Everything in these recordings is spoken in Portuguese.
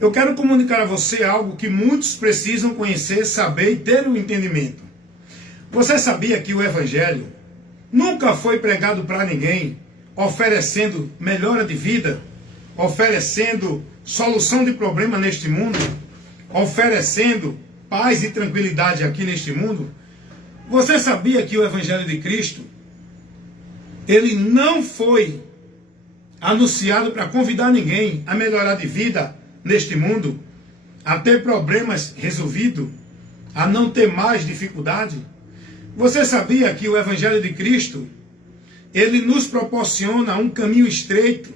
Eu quero comunicar a você algo que muitos precisam conhecer, saber e ter um entendimento. Você sabia que o Evangelho nunca foi pregado para ninguém oferecendo melhora de vida, oferecendo solução de problema neste mundo, oferecendo paz e tranquilidade aqui neste mundo? Você sabia que o Evangelho de Cristo, ele não foi anunciado para convidar ninguém a melhorar de vida neste mundo, a ter problemas resolvidos, a não ter mais dificuldade? Você sabia que o Evangelho de Cristo, ele nos proporciona um caminho estreito,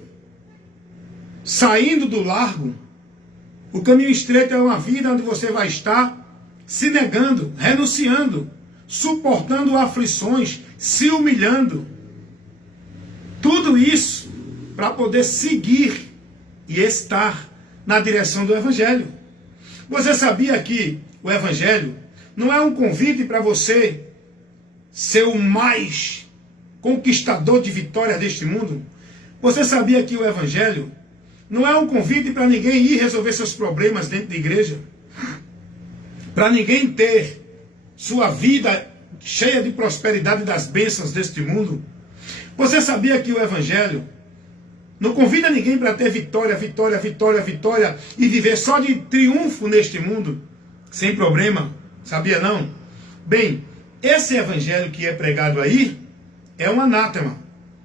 saindo do largo? O caminho estreito é uma vida onde você vai estar se negando, renunciando, suportando aflições, se humilhando. Tudo isso para poder seguir e estar na direção do Evangelho. Você sabia que o Evangelho não é um convite para você ser o mais conquistador de vitórias deste mundo? Você sabia que o Evangelho não é um convite para ninguém ir resolver seus problemas dentro da igreja? Para ninguém ter sua vida cheia de prosperidade das bênçãos deste mundo? Você sabia que o Evangelho não convida ninguém para ter vitória, vitória, vitória, vitória e viver só de triunfo neste mundo, sem problema? Sabia não? Bem, esse Evangelho que é pregado aí é um anátema,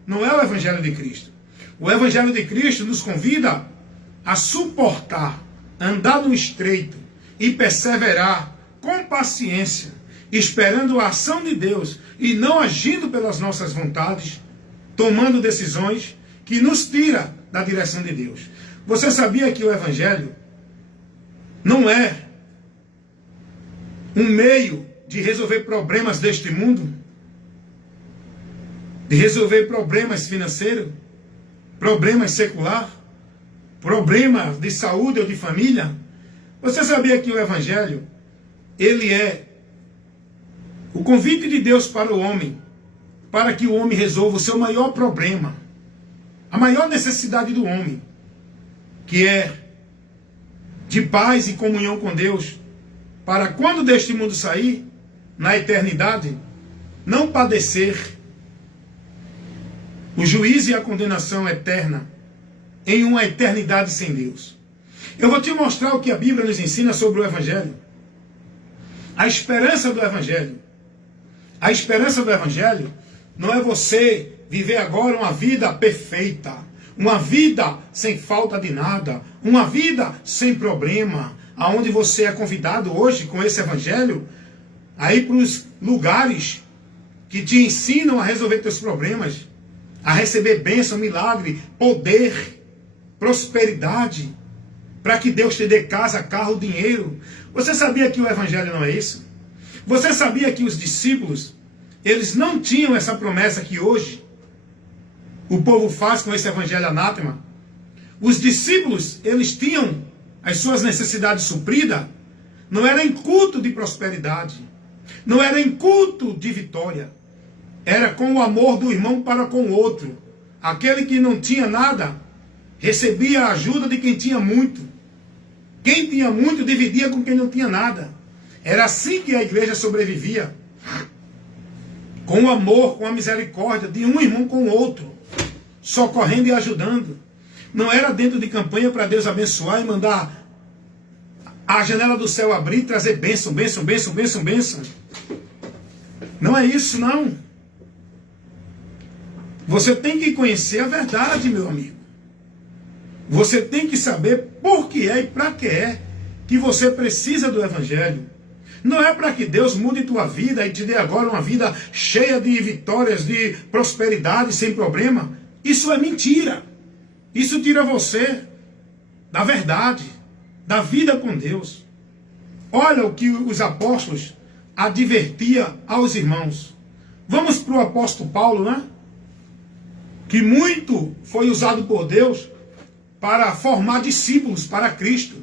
não é o Evangelho de Cristo. O Evangelho de Cristo nos convida a suportar, andar no estreito e perseverar com paciência, esperando a ação de Deus e não agindo pelas nossas vontades, tomando decisões que nos tira da direção de Deus. Você sabia que o Evangelho não é um meio de resolver problemas deste mundo? De resolver problemas financeiros? Problemas seculares? Problemas de saúde ou de família? Você sabia que o Evangelho, ele é o convite de Deus para o homem, para que o homem resolva o seu maior problema, a maior necessidade do homem, que é de paz e comunhão com Deus, para quando deste mundo sair, na eternidade, não padecer o juízo e a condenação eterna em uma eternidade sem Deus. Eu vou te mostrar o que a Bíblia nos ensina sobre o Evangelho. A esperança do Evangelho. A esperança do Evangelho não é você viver agora uma vida perfeita, uma vida sem falta de nada, uma vida sem problema, aonde você é convidado hoje com esse Evangelho a ir para os lugares que te ensinam a resolver teus problemas, a receber bênção, milagre, poder, prosperidade, para que Deus te dê casa, carro, dinheiro. Você sabia que o Evangelho não é isso? Você sabia que os discípulos, eles não tinham essa promessa que hoje o povo faz com esse Evangelho anátema? Os discípulos, eles tinham as suas necessidades supridas, não era em culto de prosperidade, não era em culto de vitória, era com o amor do irmão para com o outro. Aquele que não tinha nada, recebia a ajuda de quem tinha muito. Quem tinha muito, dividia com quem não tinha nada. Era assim que a igreja sobrevivia, com o amor, com a misericórdia de um irmão com o outro, socorrendo e ajudando. Não era dentro de campanha para Deus abençoar e mandar a janela do céu abrir e trazer bênção, bênção, bênção, bênção, bênção. Não é isso, não. Você tem que conhecer a verdade, meu amigo. Você tem que saber por que é e para que é que você precisa do Evangelho. Não é para que Deus mude tua vida e te dê agora uma vida cheia de vitórias, de prosperidade, sem problema. Isso é mentira. Isso tira você da verdade, da vida com Deus. Olha o que os apóstolos advertiam aos irmãos. Vamos para o apóstolo Paulo, né? Que muito foi usado por Deus para formar discípulos para Cristo,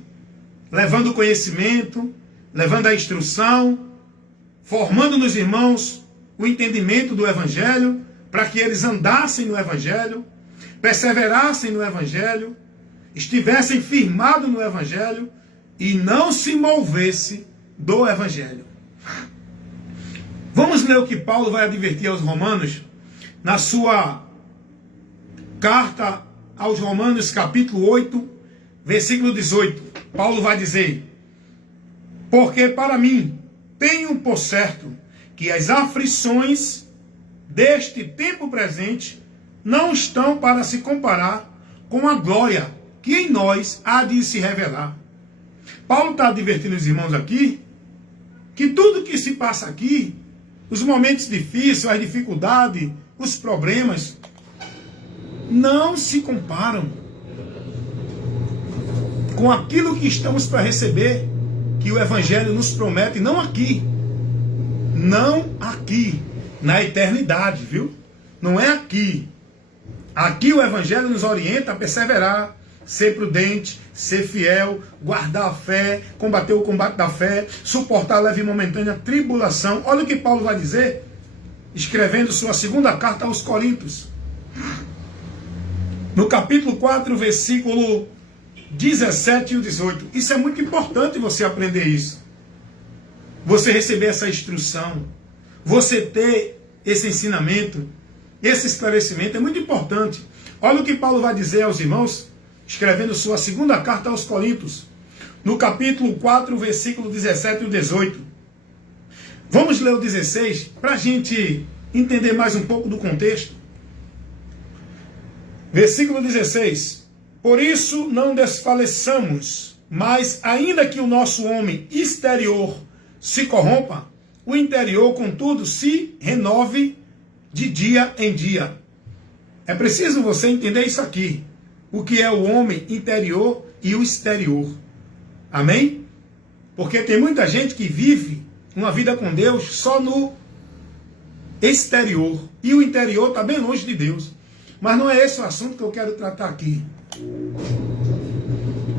levando conhecimento, levando a instrução, formando nos irmãos o entendimento do Evangelho, para que eles andassem no Evangelho, perseverassem no Evangelho estivessem firmados no Evangelho e não se movesse do Evangelho. Vamos ler o que Paulo vai advertir aos romanos na sua carta aos Romanos, capítulo 8, versículo 18. Paulo vai dizer: porque para mim tenho por certo que as aflições deste tempo presente não estão para se comparar com a glória que em nós há de se revelar. Paulo está advertindo os irmãos aqui que tudo que se passa aqui, os momentos difíceis, as dificuldades, os problemas, não se comparam com aquilo que estamos para receber, que o Evangelho nos promete, não aqui, na eternidade, viu? Não é aqui. Aqui o Evangelho nos orienta a perseverar, ser prudente, ser fiel, guardar a fé, combater o combate da fé, suportar a leve e momentânea tribulação. Olha o que Paulo vai dizer, escrevendo sua segunda carta aos Coríntios. No capítulo 4, versículo 17 e 18. Isso é muito importante você aprender isso. Você receber essa instrução. Você ter esse ensinamento, esse esclarecimento é muito importante. Olha o que Paulo vai dizer aos irmãos, escrevendo sua segunda carta aos Coríntios, no capítulo 4, versículo 17 e 18. Vamos ler o 16 para a gente entender mais um pouco do contexto. Versículo 16. Por isso não desfaleçamos, mas ainda que o nosso homem exterior se corrompa, o interior, contudo, se renove de dia em dia. É preciso você entender isso aqui. O que é o homem interior e o exterior. Amém? Porque tem muita gente que vive uma vida com Deus só no exterior. E o interior está bem longe de Deus. Mas não é esse o assunto que eu quero tratar aqui.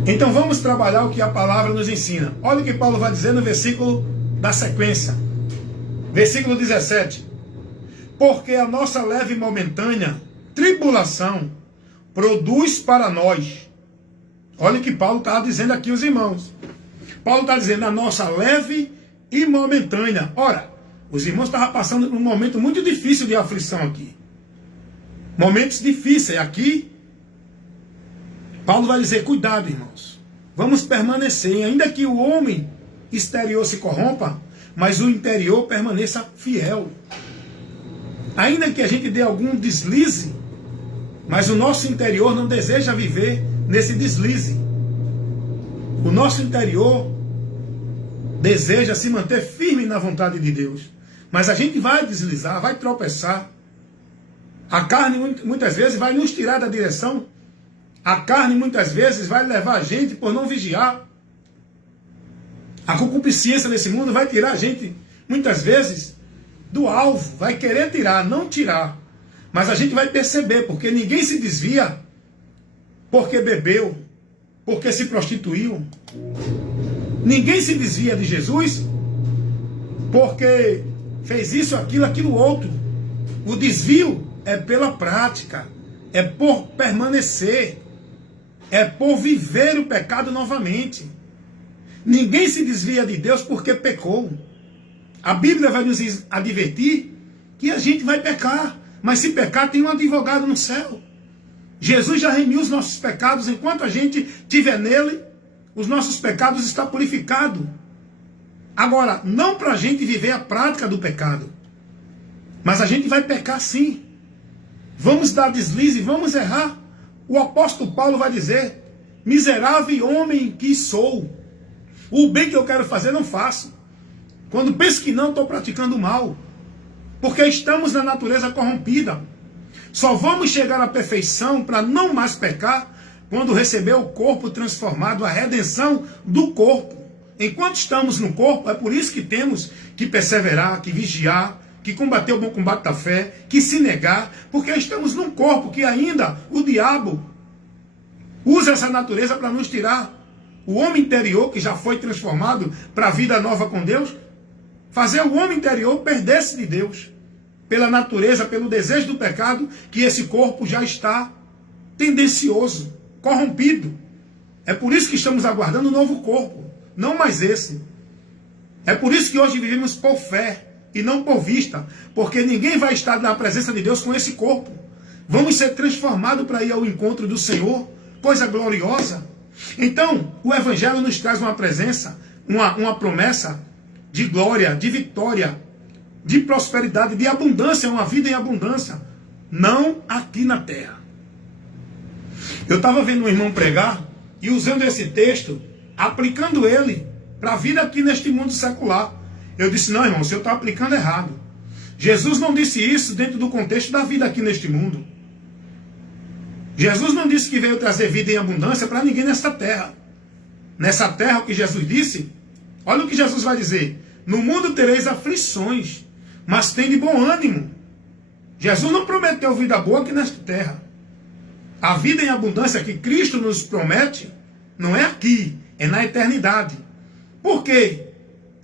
Então vamos trabalhar o que a palavra nos ensina. Olha o que Paulo vai dizer no versículo da sequência. Versículo 17. Porque a nossa leve e momentânea tribulação produz para nós. Olha o que Paulo está dizendo aqui aos irmãos. Paulo está dizendo a nossa leve e momentânea. Ora, os irmãos estavam passando por um momento muito difícil de aflição aqui. Momentos difíceis. Aqui, Paulo vai dizer, cuidado, irmãos. Vamos permanecer, ainda que o homem exterior se corrompa, mas o interior permaneça fiel. Ainda que a gente dê algum deslize, mas o nosso interior não deseja viver nesse deslize. O nosso interior deseja se manter firme na vontade de Deus. Mas a gente vai deslizar, vai tropeçar. A carne muitas vezes vai nos tirar da direção. A carne muitas vezes vai levar a gente por não vigiar. A concupiscência nesse mundo vai tirar a gente, muitas vezes, do alvo. Vai querer tirar, não tirar. Mas a gente vai perceber, porque ninguém se desvia porque bebeu, porque se prostituiu. Ninguém se desvia de Jesus porque fez isso, aquilo outro. O desvio é pela prática, é por permanecer, é por viver o pecado novamente. Ninguém se desvia de Deus porque pecou. A Bíblia vai nos advertir que a gente vai pecar, mas se pecar tem um advogado no céu. Jesus já remiu os nossos pecados, enquanto a gente estiver nele, os nossos pecados estão purificados. Agora, não para a gente viver a prática do pecado, mas a gente vai pecar sim. Vamos dar deslize, vamos errar. O apóstolo Paulo vai dizer, miserável homem que sou, o bem que eu quero fazer não faço. Quando penso que não, estou praticando mal. Porque estamos na natureza corrompida. Só vamos chegar à perfeição para não mais pecar quando receber o corpo transformado, a redenção do corpo. Enquanto estamos no corpo, é por isso que temos que perseverar, que vigiar, que combater o bom combate da fé, que se negar, porque estamos num corpo que ainda o diabo usa essa natureza para nos tirar. O homem interior, que já foi transformado para a vida nova com Deus, fazer o homem interior perder-se de Deus, pela natureza, pelo desejo do pecado, que esse corpo já está tendencioso, corrompido. É por isso que estamos aguardando um novo corpo, não mais esse. É por isso que hoje vivemos por fé e não por vista, porque ninguém vai estar na presença de Deus com esse corpo. Vamos ser transformados para ir ao encontro do Senhor, coisa gloriosa. Então, o Evangelho nos traz uma presença, uma promessa de glória, de vitória, de prosperidade, de abundância, uma vida em abundância, não aqui na terra. Eu estava vendo um irmão pregar e usando esse texto, aplicando ele para a vida aqui neste mundo secular. Eu disse, não, irmão, o senhor está aplicando errado. Jesus não disse isso dentro do contexto da vida aqui neste mundo. Jesus não disse que veio trazer vida em abundância para ninguém nessa terra. Nessa terra, o que Jesus disse, olha o que Jesus vai dizer: no mundo tereis aflições, mas tem de bom ânimo. Jesus não prometeu vida boa aqui nesta terra. A vida em abundância que Cristo nos promete não é aqui, é na eternidade. Por quê?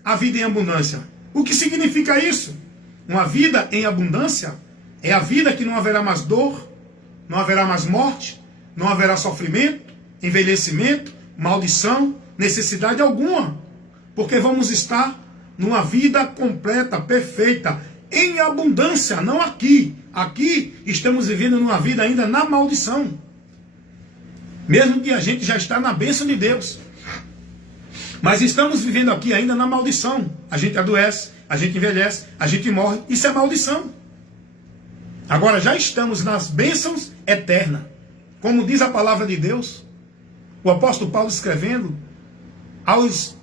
A vida em abundância. O que significa isso? Uma vida em abundância é a vida que não haverá mais dor, não haverá mais morte, não haverá sofrimento, envelhecimento, maldição, necessidade alguma. Porque vamos estar numa vida completa, perfeita, em abundância, não aqui. Aqui estamos vivendo numa vida ainda na maldição. Mesmo que a gente já está na bênção de Deus. Mas estamos vivendo aqui ainda na maldição. A gente adoece, a gente envelhece, a gente morre. Isso é maldição. Agora já estamos nas bênçãos eternas. Como diz a palavra de Deus, o apóstolo Paulo escrevendo aos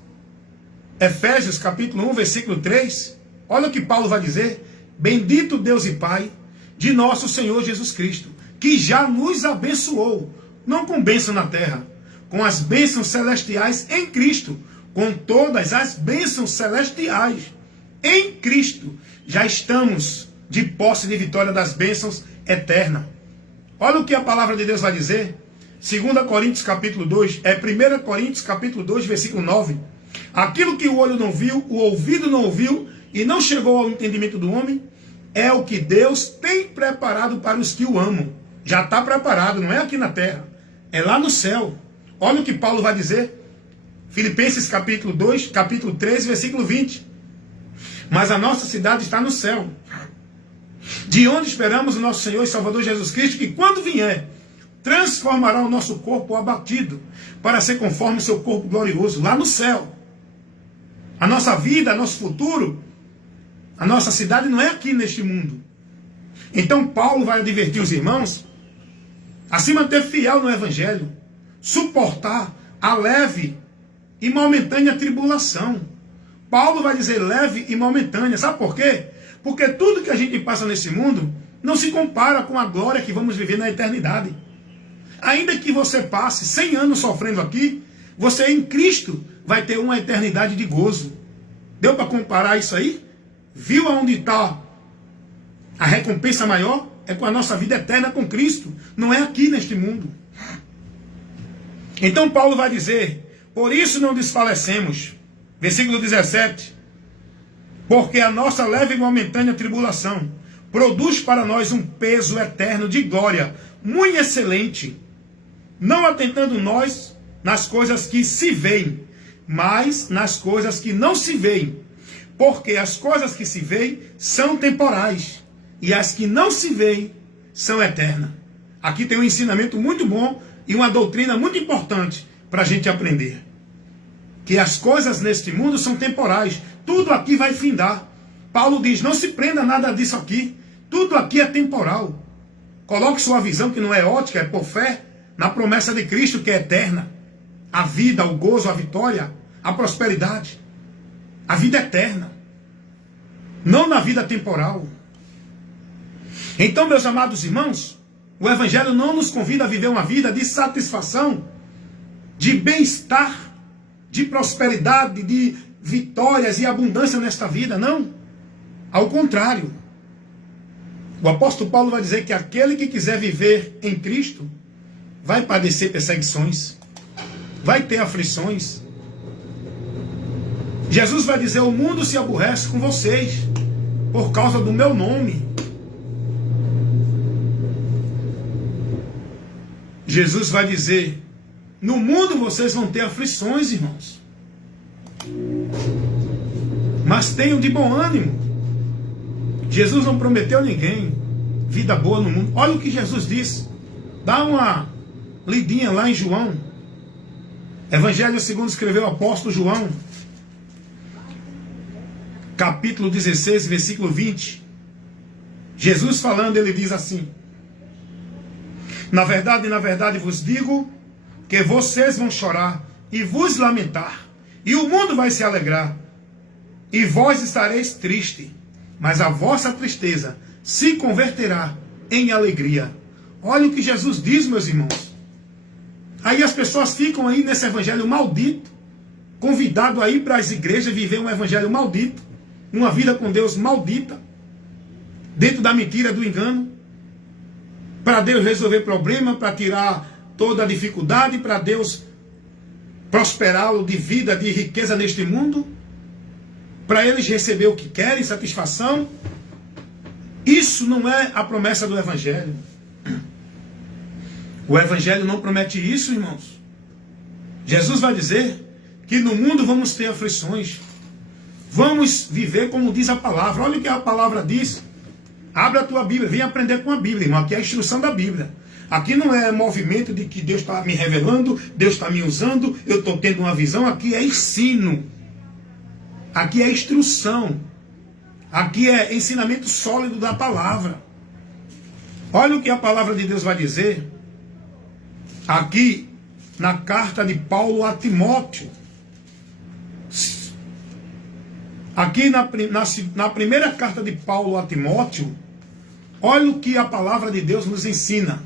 Efésios capítulo 1, versículo 3. Olha o que Paulo vai dizer: bendito Deus e Pai de nosso Senhor Jesus Cristo, que já nos abençoou, não com bênção na terra, com as bênçãos celestiais em Cristo, com todas as bênçãos celestiais em Cristo. Já estamos de posse de vitória das bênçãos eternas. Olha o que a palavra de Deus vai dizer. 2 Coríntios capítulo 2, 1 Coríntios capítulo 2, versículo 9. Aquilo que o olho não viu, o ouvido não ouviu, e não chegou ao entendimento do homem, é o que Deus tem preparado para os que o amam. Já está preparado, não é aqui na terra, é lá no céu. Olha o que Paulo vai dizer. Filipenses capítulo 2, capítulo 13, versículo 20. Mas a nossa cidade está no céu, de onde esperamos o nosso Senhor e Salvador Jesus Cristo, que quando vier, transformará o nosso corpo abatido, para ser conforme o seu corpo glorioso, lá no céu. A nossa vida, nosso futuro, a nossa cidade não é aqui neste mundo. Então Paulo vai advertir os irmãos a se manter fiel no Evangelho, suportar a leve e momentânea tribulação. Paulo vai dizer leve e momentânea. Sabe por quê? Porque tudo que a gente passa nesse mundo não se compara com a glória que vamos viver na eternidade. Ainda que você passe 100 anos sofrendo aqui, você em Cristo vai ter uma eternidade de gozo. Deu para comparar isso aí? Viu aonde está a recompensa maior? É com a nossa vida eterna com Cristo. Não é aqui neste mundo. Então Paulo vai dizer: por isso não desfalecemos. Versículo 17. Porque a nossa leve e momentânea tribulação produz para nós um peso eterno de glória, muito excelente, não atentando nós nas coisas que se veem, mas nas coisas que não se veem. Porque as coisas que se veem são temporais, e as que não se veem são eternas. Aqui tem um ensinamento muito bom e uma doutrina muito importante para a gente aprender. Que as coisas neste mundo são temporais. Tudo aqui vai findar. Paulo diz: não se prenda a nada disso aqui. Tudo aqui é temporal. Coloque sua visão, que não é ótica, é por fé, na promessa de Cristo, que é eterna. A vida, o gozo, a vitória, a prosperidade. A vida eterna. Não na vida temporal. Então, meus amados irmãos, o Evangelho não nos convida a viver uma vida de satisfação, de bem-estar, de prosperidade, de vitórias e abundância nesta vida, não. Ao contrário. O apóstolo Paulo vai dizer que aquele que quiser viver em Cristo vai padecer perseguições, vai ter aflições. Jesus vai dizer: o mundo se aborrece com vocês por causa do meu nome. Jesus vai dizer No mundo vocês vão ter aflições, irmãos. Mas tenham de bom ânimo. Jesus não prometeu a ninguém vida boa no mundo. Olha o que Jesus disse. Dá uma lidinha lá em João. Evangelho segundo escreveu o apóstolo João. Capítulo 16, versículo 20. Jesus falando, ele diz assim: na verdade vos digo que vocês vão chorar e vos lamentar, e o mundo vai se alegrar, e vós estareis tristes, mas a vossa tristeza se converterá em alegria. Olha o que Jesus diz, meus irmãos. Aí as pessoas ficam aí nesse evangelho maldito, convidado aí para as igrejas viver um evangelho maldito, uma vida com Deus maldita, dentro da mentira, do engano, para Deus resolver problema, para tirar toda a dificuldade, para Deus prosperá-lo de vida, de riqueza neste mundo, para eles receber o que querem, satisfação. Isso não é a promessa do Evangelho. O Evangelho não promete isso, irmãos. Jesus vai dizer que no mundo vamos ter aflições. Vamos viver como diz a palavra. Olha o que a palavra diz. Abra a tua Bíblia, vem aprender com a Bíblia, irmão. Aqui é a instrução da Bíblia. Aqui não é movimento de que Deus está me revelando, Deus está me usando, eu estou tendo uma visão. Aqui é ensino. Aqui é instrução. Aqui é ensinamento sólido da palavra. Olha o que a palavra de Deus vai dizer aqui na carta de Paulo a Timóteo. Aqui na primeira carta de Paulo a Timóteo, olha o que a palavra de Deus nos ensina.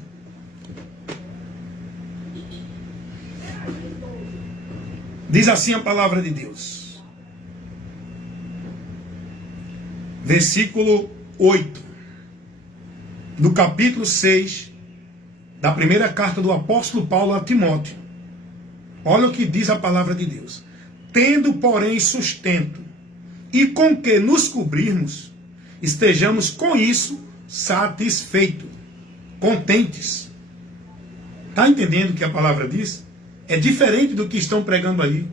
Diz assim a palavra de Deus. Versículo 8. Do capítulo 6, da primeira carta do apóstolo Paulo a Timóteo. Olha o que diz a palavra de Deus. Tendo, porém, sustento, e com que nos cobrirmos, estejamos com isso satisfeitos, contentes. Está entendendo o que a palavra diz? É diferente do que estão pregando aí.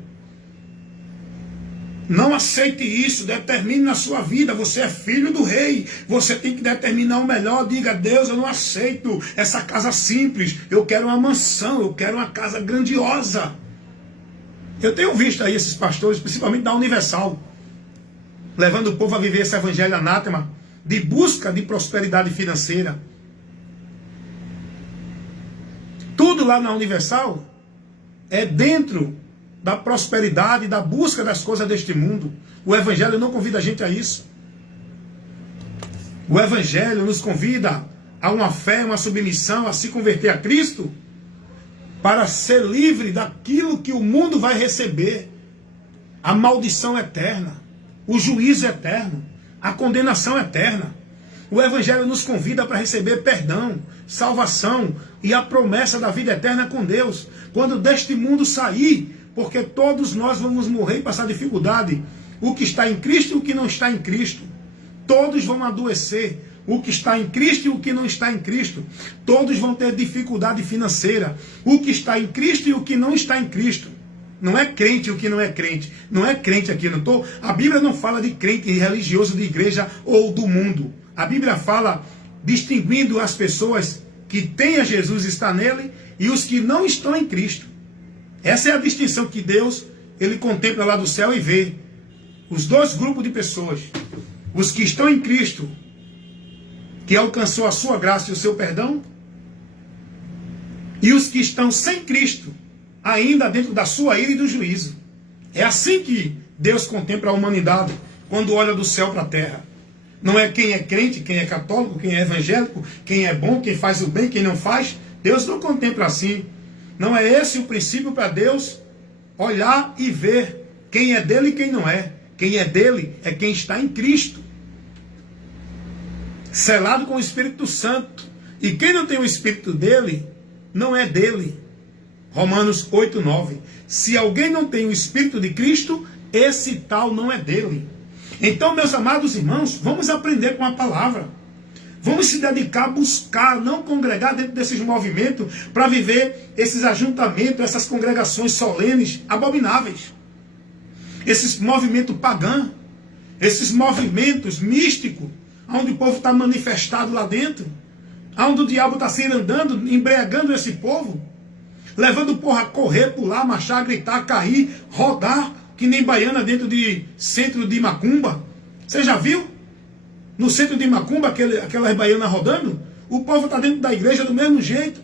Não aceite isso, determine na sua vida. Você é filho do rei, você tem que determinar o melhor. Diga: Deus, eu não aceito essa casa simples, eu quero uma mansão, eu quero uma casa grandiosa. Eu tenho visto aí esses pastores, principalmente da Universal, levando o povo a viver esse evangelho anátema de busca de prosperidade financeira. Tudo lá na Universal é dentro da prosperidade, da busca das coisas deste mundo. O Evangelho não convida a gente a isso. O Evangelho nos convida a uma fé, uma submissão, a se converter a Cristo, para ser livre daquilo que o mundo vai receber. A maldição eterna, o juízo eterno, a condenação eterna. O Evangelho nos convida para receber perdão, salvação e a promessa da vida eterna com Deus. Quando deste mundo sair, porque todos nós vamos morrer e passar dificuldade. O que está em Cristo e o que não está em Cristo. Todos vão adoecer. O que está em Cristo e o que não está em Cristo. Todos vão ter dificuldade financeira. O que está em Cristo e o que não está em Cristo. Não é crente e o que não é crente. Não é crente aqui. A Bíblia não fala de crente religioso de igreja ou do mundo. A Bíblia fala distinguindo as pessoas que têm a Jesus e está nele e os que não estão em Cristo. Essa é a distinção que Deus ele contempla lá do céu e vê. Os dois grupos de pessoas. Os que estão em Cristo, que alcançou a sua graça e o seu perdão, e os que estão sem Cristo, ainda dentro da sua ira e do juízo. É assim que Deus contempla a humanidade quando olha do céu para a terra. Não é quem é crente, quem é católico, quem é evangélico, quem é bom, quem faz o bem, quem não faz. Deus não contempla assim. Não é esse o princípio para Deus olhar e ver quem é dele e quem não é. Quem é dele é quem está em Cristo, selado com o Espírito Santo. E quem não tem o Espírito dele, não é dele. Romanos 8:9. Se alguém não tem o Espírito de Cristo, esse tal não é dele. Então, meus amados irmãos, vamos aprender com a palavra. Vamos se dedicar a buscar, não congregar dentro desses movimentos para viver esses ajuntamentos, essas congregações solenes, abomináveis. Esses movimentos pagãos, esses movimentos místicos, onde o povo está manifestado lá dentro, onde o diabo está se andando, embriagando esse povo, levando o povo a correr, pular, marchar, gritar, cair, rodar, que nem baiana dentro de centro de macumba. Você já viu? No centro de macumba, aquelas baianas rodando, o povo está dentro da igreja do mesmo jeito.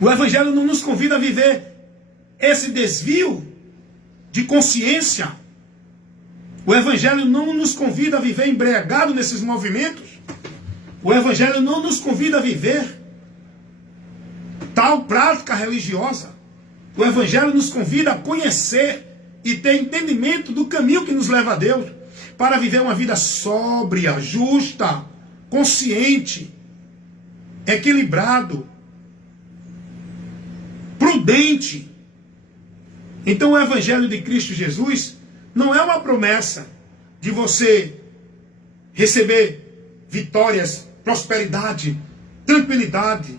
O evangelho não nos convida a viver esse desvio de consciência. O evangelho não nos convida a viver embriagado nesses movimentos. O evangelho não nos convida a viver tal prática religiosa. O evangelho nos convida a conhecer e ter entendimento do caminho que nos leva a Deus, para viver uma vida sóbria, justa, consciente, equilibrado, prudente. Então o evangelho de Cristo Jesus não é uma promessa de você receber vitórias, prosperidade, tranquilidade,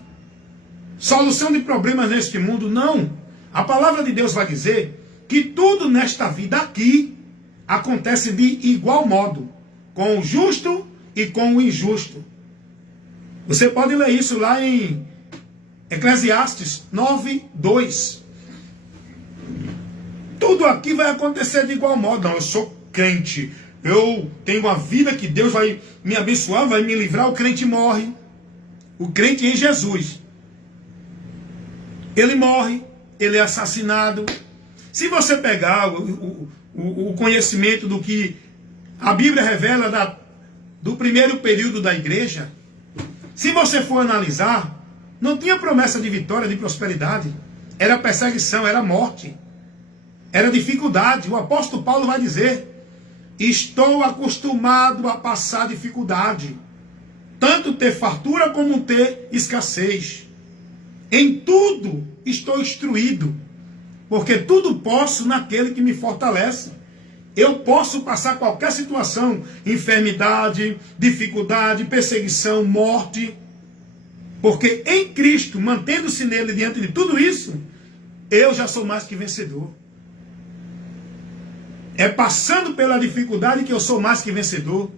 solução de problemas neste mundo. Não. A palavra de Deus vai dizer que tudo nesta vida aqui acontece de igual modo, com o justo e com o injusto. Você pode ler isso lá em Eclesiastes 9:2. Tudo aqui vai acontecer de igual modo. Não, eu sou crente, eu tenho uma vida que Deus vai me abençoar, vai me livrar. O crente morre. O crente em Jesus, ele morre, ele é assassinado. Se você pegar o conhecimento do que a Bíblia revela do primeiro período da igreja, se você for analisar, não tinha promessa de vitória, de prosperidade. Era perseguição, era morte, era dificuldade. O apóstolo Paulo vai dizer: estou acostumado a passar dificuldade, tanto ter fartura como ter escassez. Em tudo estou instruído, porque tudo posso naquele que me fortalece. Eu posso passar qualquer situação, enfermidade, dificuldade, perseguição, morte, porque em Cristo, mantendo-se nele diante de tudo isso, eu já sou mais que vencedor. É passando pela dificuldade que eu sou mais que vencedor.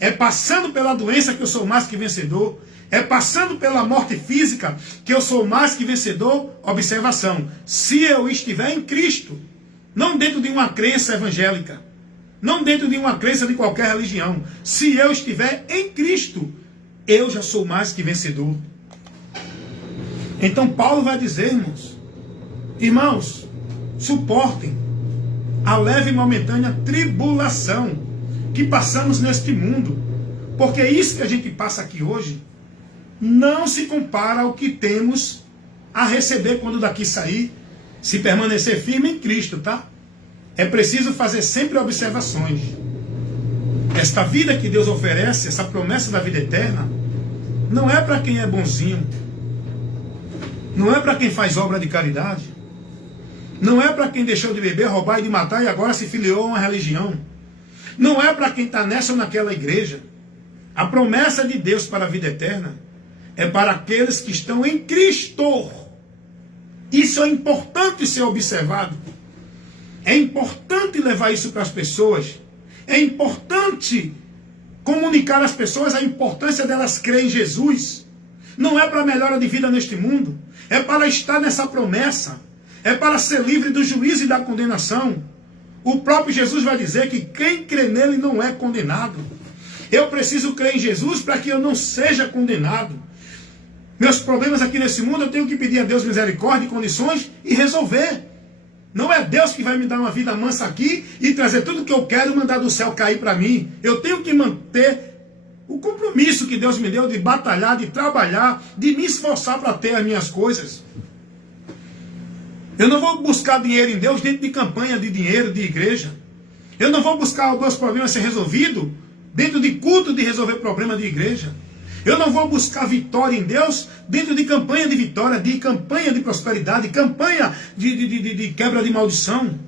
É passando pela doença que eu sou mais que vencedor. É passando pela morte física que eu sou mais que vencedor. Observação: se eu estiver em Cristo, não dentro de uma crença evangélica, não dentro de uma crença de qualquer religião, se eu estiver em Cristo, eu já sou mais que vencedor. Então Paulo vai dizer, irmãos, suportem a leve e momentânea tribulação que passamos neste mundo, porque isso que a gente passa aqui hoje não se compara ao que temos a receber quando daqui sair, se permanecer firme em Cristo, tá? É preciso fazer sempre observações. Esta vida que Deus oferece, essa promessa da vida eterna, não é para quem é bonzinho, não é para quem faz obra de caridade, não é para quem deixou de beber, roubar e de matar e agora se filiou a uma religião, não é para quem está nessa ou naquela igreja. A promessa de Deus para a vida eterna é para aqueles que estão em Cristo. Isso é importante ser observado. É importante levar isso para as pessoas. É importante comunicar às pessoas a importância delas crerem em Jesus. Não é para melhora de vida neste mundo. É para estar nessa promessa. É para ser livre do juízo e da condenação. O próprio Jesus vai dizer que quem crê nele não é condenado. Eu preciso crer em Jesus para que eu não seja condenado. Meus problemas aqui nesse mundo eu tenho que pedir a Deus misericórdia e condições e resolver. Não é Deus que vai me dar uma vida mansa aqui e trazer tudo o que eu quero e mandar do céu cair para mim. Eu tenho que manter o compromisso que Deus me deu de batalhar, de trabalhar, de me esforçar para ter as minhas coisas. Eu não vou buscar dinheiro em Deus dentro de campanha de dinheiro, de igreja. Eu não vou buscar os meus problemas ser resolvidos dentro de culto de resolver problema de igreja. Eu não vou buscar vitória em Deus dentro de campanha de vitória, de campanha de prosperidade, campanha de quebra de maldição.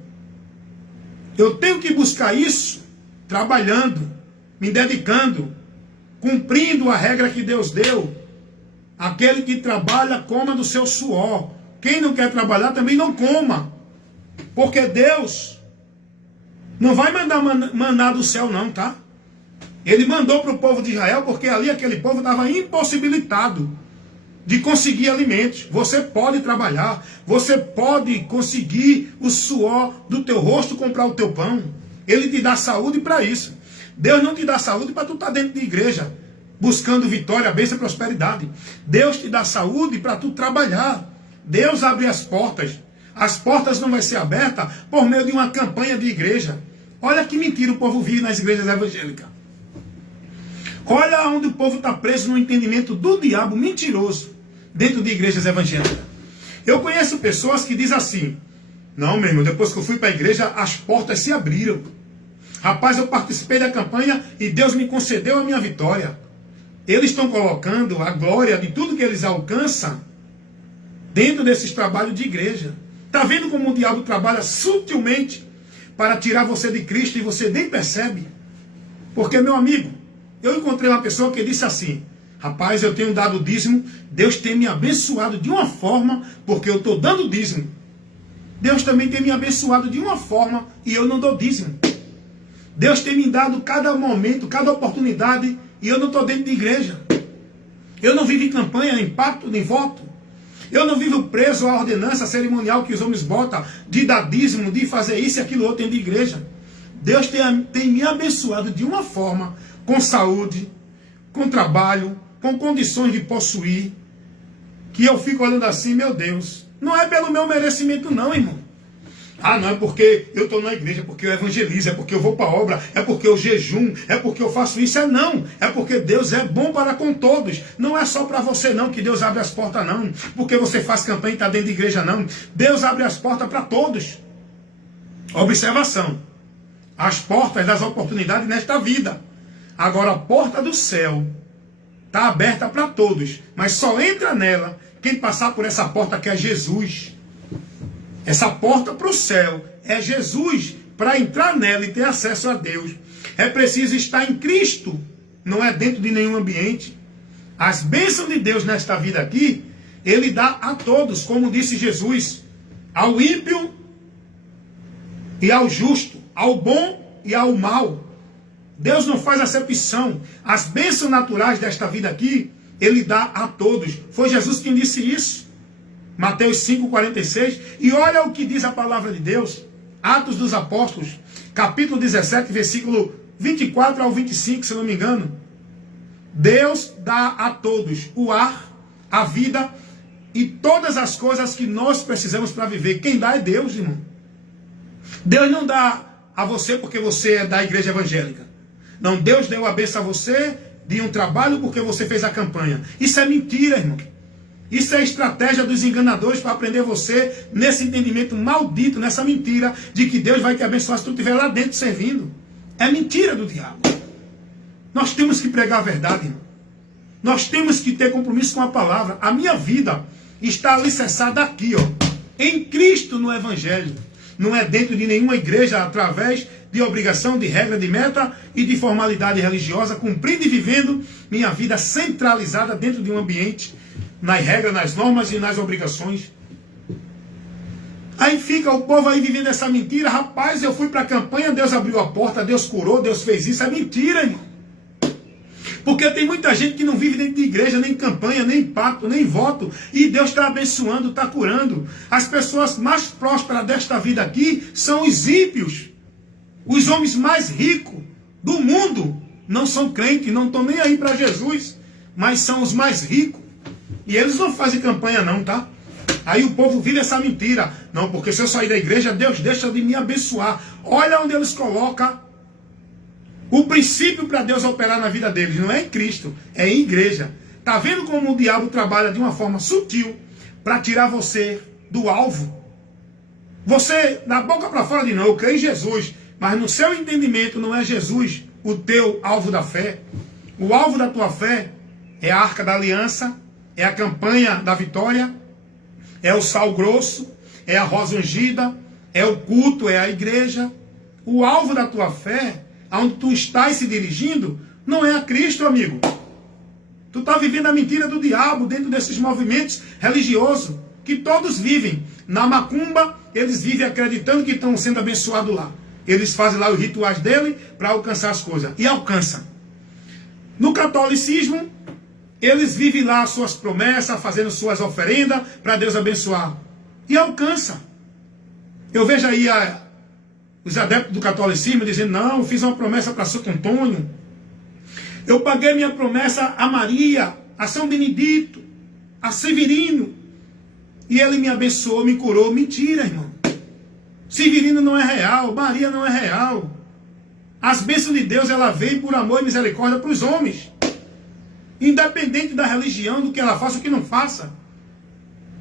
Eu tenho que buscar isso trabalhando, me dedicando, cumprindo a regra que Deus deu. Aquele que trabalha, coma do seu suor. Quem não quer trabalhar também não coma. Porque Deus não vai mandar maná do céu não, tá? Ele mandou para o povo de Israel porque ali aquele povo estava impossibilitado de conseguir alimentos. Você pode trabalhar, você pode conseguir o suor do teu rosto, comprar o teu pão. Ele te dá saúde para isso. Deus não te dá saúde para tu estar dentro de igreja, buscando vitória, bênção e prosperidade. Deus te dá saúde para tu trabalhar. Deus abre as portas. As portas não vão ser abertas por meio de uma campanha de igreja. Olha que mentira o povo vive nas igrejas evangélicas. Olha onde o povo está preso no entendimento do diabo mentiroso dentro de igrejas evangélicas. Eu conheço pessoas que dizem assim: não, meu irmão, depois que eu fui para a igreja, as portas se abriram. Rapaz, eu participei da campanha e Deus me concedeu a minha vitória. Eles estão colocando a glória de tudo que eles alcançam dentro desses trabalhos de igreja. Está vendo como o diabo trabalha sutilmente para tirar você de Cristo e você nem percebe? Porque, meu amigo, eu encontrei uma pessoa que disse assim: rapaz, eu tenho dado dízimo, Deus tem me abençoado de uma forma, porque eu estou dando dízimo. Deus também tem me abençoado de uma forma e eu não dou dízimo. Deus tem me dado cada momento, cada oportunidade e eu não estou dentro de igreja. Eu não vivo em campanha, em pacto, nem voto. Eu não vivo preso à ordenança cerimonial que os homens botam de dar dízimo, de fazer isso e aquilo outro dentro de igreja. Deus tem me abençoado de uma forma, com saúde, com trabalho, com condições de possuir, que eu fico olhando assim, meu Deus, não é pelo meu merecimento não, irmão. Ah, não, é porque eu estou na igreja, é porque eu evangelizo, é porque eu vou para a obra, é porque eu jejum, é porque eu faço isso. É não, é porque Deus é bom para com todos. Não é só para você não que Deus abre as portas não, porque você faz campanha e está dentro de igreja não. Deus abre as portas para todos. Observação: as portas das oportunidades nesta vida. Agora a porta do céu está aberta para todos, mas só entra nela quem passar por essa porta, que é Jesus. Essa porta para o céu é Jesus. Para entrar nela e ter acesso a Deus, é preciso estar em Cristo. Não é dentro de nenhum ambiente. As bênçãos de Deus nesta vida aqui, Ele dá a todos, como disse Jesus, ao ímpio e ao justo, ao bom e ao mal. Deus não faz acepção. As bênçãos naturais desta vida aqui, Ele dá a todos. Foi Jesus quem disse isso. Mateus 5,46. E olha o que diz a palavra de Deus. Atos dos Apóstolos, capítulo 17, versículo 24 ao 25, se não me engano. Deus dá a todos o ar, a vida e todas as coisas que nós precisamos para viver. Quem dá é Deus, irmão. Deus não dá a você porque você é da igreja evangélica. Não, Deus deu a bênção a você de um trabalho porque você fez a campanha. Isso é mentira, irmão. Isso é estratégia dos enganadores para prender você nesse entendimento maldito, nessa mentira de que Deus vai te abençoar se tu estiver lá dentro servindo. É mentira do diabo. Nós temos que pregar a verdade, irmão. Nós temos que ter compromisso com a palavra. A minha vida está alicerçada aqui, ó, em Cristo, no Evangelho. Não é dentro de nenhuma igreja através de obrigação, de regra, de meta e de formalidade religiosa, cumprindo e vivendo minha vida centralizada dentro de um ambiente, nas regras, nas normas e nas obrigações. Aí fica o povo aí vivendo essa mentira. Rapaz, eu fui para a campanha, Deus abriu a porta, Deus curou, Deus fez isso. É mentira, irmão. Porque tem muita gente que não vive dentro de igreja, nem campanha, nem pacto, nem voto. E Deus está abençoando, está curando. As pessoas mais prósperas desta vida aqui são os ímpios. Os homens mais ricos do mundo não são crentes, não estão nem aí para Jesus, mas são os mais ricos. E eles não fazem campanha não, tá? Aí o povo vive essa mentira. Não, porque se eu sair da igreja, Deus deixa de me abençoar. Olha onde eles colocam o princípio para Deus operar na vida deles. Não é em Cristo, é em igreja. Tá vendo como o diabo trabalha de uma forma sutil para tirar você do alvo? Você, da boca para fora, diz, não, eu creio em Jesus. Mas no seu entendimento não é Jesus o teu alvo da fé. O alvo da tua fé é a Arca da Aliança, é a campanha da vitória, é o sal grosso, é a rosa ungida, é o culto, é a igreja. O alvo da tua fé, aonde tu estás se dirigindo, não é a Cristo, amigo. Tu está vivendo a mentira do diabo dentro desses movimentos religiosos que todos vivem. Na macumba, eles vivem acreditando que estão sendo abençoados lá. Eles fazem lá os rituais dele para alcançar as coisas. E alcançam. No catolicismo, eles vivem lá as suas promessas, fazendo suas oferendas para Deus abençoar. E alcança. Eu vejo aí os adeptos do catolicismo dizendo, não, eu fiz uma promessa para Santo Antônio. Eu paguei minha promessa a Maria, a São Benedito, a Severino. E ele me abençoou, me curou. Mentira, irmão. Severino não é real, Maria não é real. As bênçãos de Deus, ela vem por amor e misericórdia para os homens. Independente da religião, do que ela faça ou que não faça.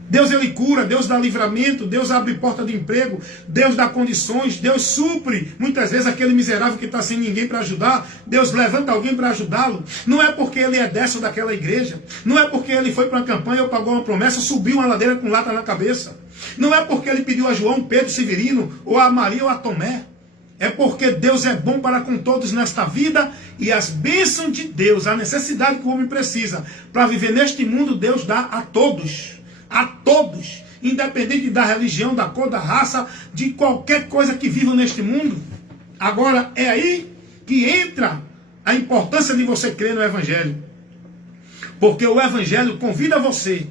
Deus, ele cura, Deus dá livramento, Deus abre porta de emprego, Deus dá condições, Deus supre, muitas vezes, aquele miserável que está sem ninguém para ajudar, Deus levanta alguém para ajudá-lo. Não é porque ele é dessa ou daquela igreja, não é porque ele foi para uma campanha ou pagou uma promessa, subiu uma ladeira com lata na cabeça, não é porque ele pediu a João, Pedro, Severino, ou a Maria ou a Tomé. É porque Deus é bom para com todos nesta vida, e as bênçãos de Deus, a necessidade que o homem precisa para viver neste mundo, Deus dá a todos. A todos, independente da religião, da cor, da raça, de qualquer coisa que vivam neste mundo. Agora, é aí que entra a importância de você crer no Evangelho. Porque o Evangelho convida você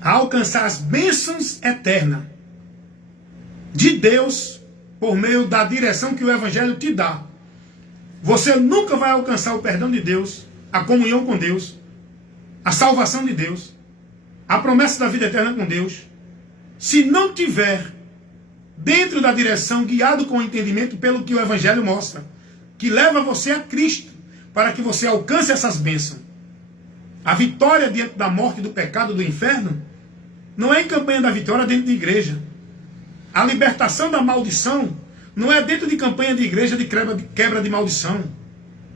a alcançar as bênçãos eternas de Deus por meio da direção que o Evangelho te dá. Você nunca vai alcançar o perdão de Deus, a comunhão com Deus, a salvação de Deus, a promessa da vida eterna com Deus, se não tiver dentro da direção, guiado com o entendimento pelo que o Evangelho mostra, que leva você a Cristo, para que você alcance essas bênçãos. A vitória diante da morte, do pecado, do inferno, não é em campanha da vitória dentro de igreja. A libertação da maldição não é dentro de campanha de igreja de quebra de maldição.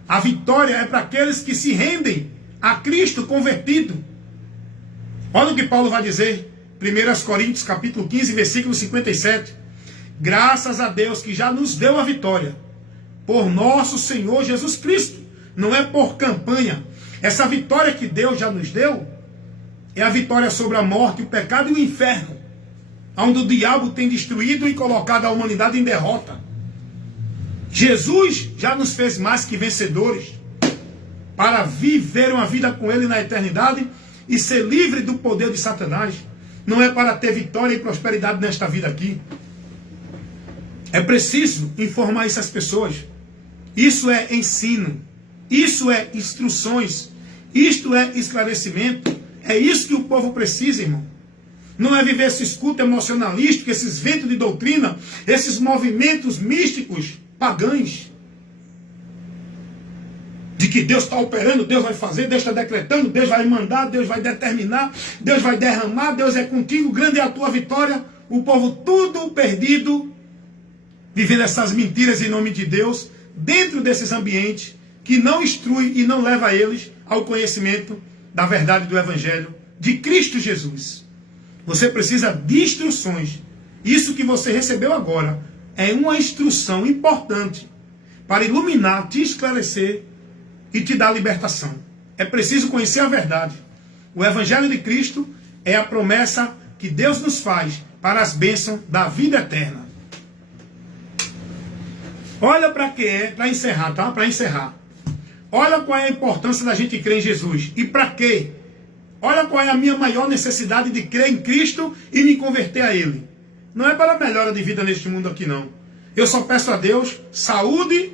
A vitória é para aqueles que se rendem a Cristo convertido. Olha o que Paulo vai dizer, 1 Coríntios capítulo 15, versículo 57. Graças a Deus que já nos deu a vitória, por nosso Senhor Jesus Cristo. Não é por campanha. Essa vitória que Deus já nos deu, é a vitória sobre a morte, o pecado e o inferno, onde o diabo tem destruído e colocado a humanidade em derrota. Jesus já nos fez mais que vencedores, para viver uma vida com Ele na eternidade, e ser livre do poder de Satanás. Não é para ter vitória e prosperidade nesta vida aqui. É preciso informar essas pessoas. Isso é ensino. Isso é instruções. Isto é esclarecimento. É isso que o povo precisa, irmão. Não é viver esse escudo emocionalístico, esses ventos de doutrina, esses movimentos místicos, pagãos. De que Deus está operando, Deus vai fazer, Deus está decretando, Deus vai mandar, Deus vai determinar, Deus vai derramar, Deus é contigo, grande é a tua vitória. O povo tudo perdido, vivendo essas mentiras em nome de Deus, dentro desses ambientes, que não instrui e não leva eles ao conhecimento da verdade do Evangelho de Cristo Jesus. Você precisa de instruções. Isso que você recebeu agora é uma instrução importante para iluminar, te esclarecer e te dar libertação. É preciso conhecer a verdade. O Evangelho de Cristo é a promessa que Deus nos faz para as bênçãos da vida eterna. Olha para que é, para encerrar, tá? Para encerrar. Olha qual é a importância da gente crer em Jesus. E para quê? Olha qual é a minha maior necessidade de crer em Cristo e me converter a Ele. Não é para a melhora de vida neste mundo aqui, não. Eu só peço a Deus saúde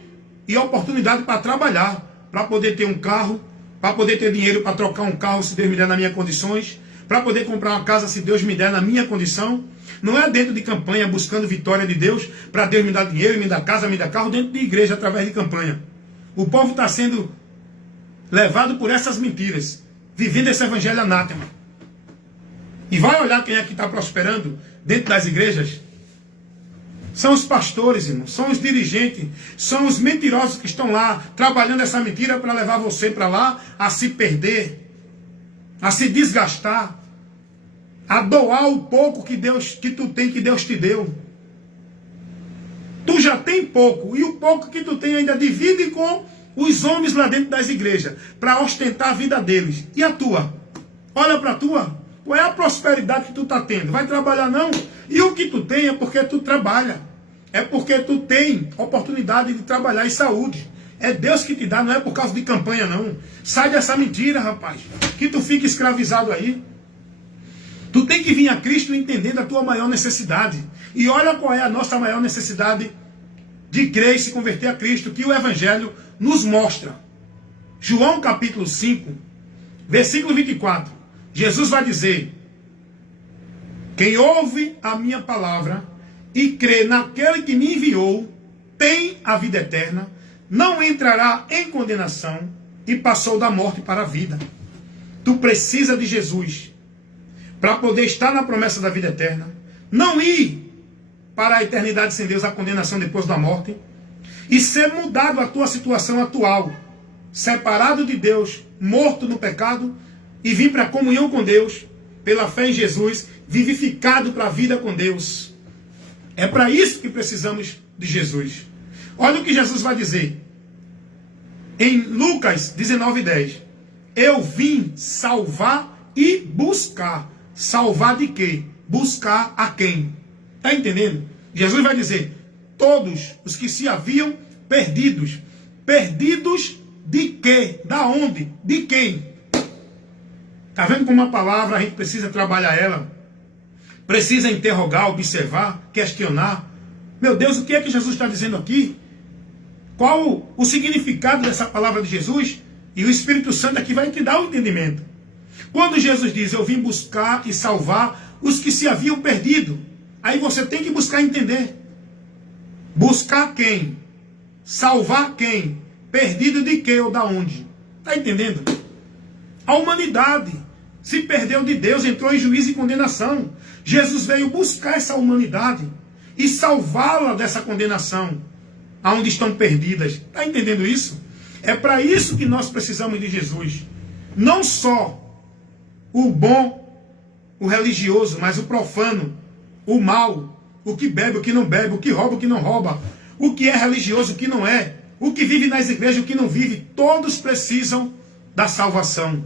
e oportunidade para trabalhar, para poder ter um carro, para poder ter dinheiro para trocar um carro se Deus me der nas minhas condições, para poder comprar uma casa se Deus me der na minha condição. Não é dentro de campanha buscando vitória de Deus para Deus me dar dinheiro, me dar casa, me dar carro, dentro de igreja através de campanha. O povo está sendo levado por essas mentiras, vivendo esse evangelho anátema. E vai olhar quem é que está prosperando dentro das igrejas. São os pastores, irmão, são os dirigentes, são os mentirosos que estão lá, trabalhando essa mentira para levar você para lá a se perder, a se desgastar, a doar o pouco que tu tem, que Deus te deu. Tu já tem pouco, e o pouco que tu tem ainda divide com os homens lá dentro das igrejas para ostentar a vida deles. E a tua? Olha para a tua. Qual é a prosperidade que tu está tendo? Vai trabalhar não? E o que tu tem é porque tu trabalha. É porque tu tem oportunidade de trabalhar e saúde. É Deus que te dá, não é por causa de campanha não. Sai dessa mentira, rapaz. Que tu fica escravizado aí. Tu tem que vir a Cristo entendendo a tua maior necessidade. E olha qual é a nossa maior necessidade de crer e se converter a Cristo, que o Evangelho nos mostra. João capítulo 5, versículo 24. Jesus vai dizer: quem ouve a minha palavra e crê naquele que me enviou, tem a vida eterna, não entrará em condenação e passou da morte para a vida. Tu precisa de Jesus para poder estar na promessa da vida eterna, não ir para a eternidade sem Deus, a condenação depois da morte, e ser mudado a tua situação atual, separado de Deus, morto no pecado, e vir para a comunhão com Deus, pela fé em Jesus, vivificado para a vida com Deus. É para isso que precisamos de Jesus. Olha o que Jesus vai dizer em Lucas 19:10. Eu vim salvar e buscar. Salvar de quê? Buscar a quem? Está entendendo? Jesus vai dizer: todos os que se haviam perdidos. Perdidos de quê? Da onde? De quem? Está vendo como a palavra a gente precisa trabalhar ela? Precisa interrogar, observar, questionar. Meu Deus, o que é que Jesus está dizendo aqui? Qual o significado dessa palavra de Jesus? E o Espírito Santo aqui vai te dar o entendimento. Quando Jesus diz: eu vim buscar e salvar os que se haviam perdido, aí você tem que buscar entender. Buscar quem? Salvar quem? Perdido de quê ou da onde? Está entendendo? A humanidade se perdeu de Deus, entrou em juízo e condenação. Jesus veio buscar essa humanidade e salvá-la dessa condenação, aonde estão perdidas. Está entendendo isso? É para isso que nós precisamos de Jesus. Não só o bom, o religioso, mas o profano, o mau, o que bebe, o que não bebe, o que rouba, o que não rouba, o que é religioso, o que não é, o que vive nas igrejas, o que não vive. Todos precisam da salvação.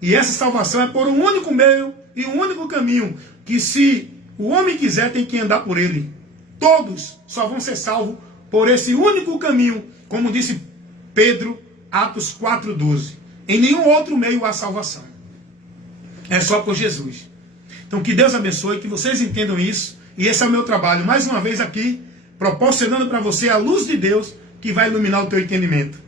E essa salvação é por um único meio e um único caminho, que se o homem quiser, tem que andar por ele. Todos só vão ser salvos por esse único caminho, como disse Pedro, Atos 4:12. Em nenhum outro meio há salvação. É só por Jesus. Então que Deus abençoe, que vocês entendam isso. E esse é o meu trabalho, mais uma vez aqui, proporcionando para você a luz de Deus, que vai iluminar o teu entendimento.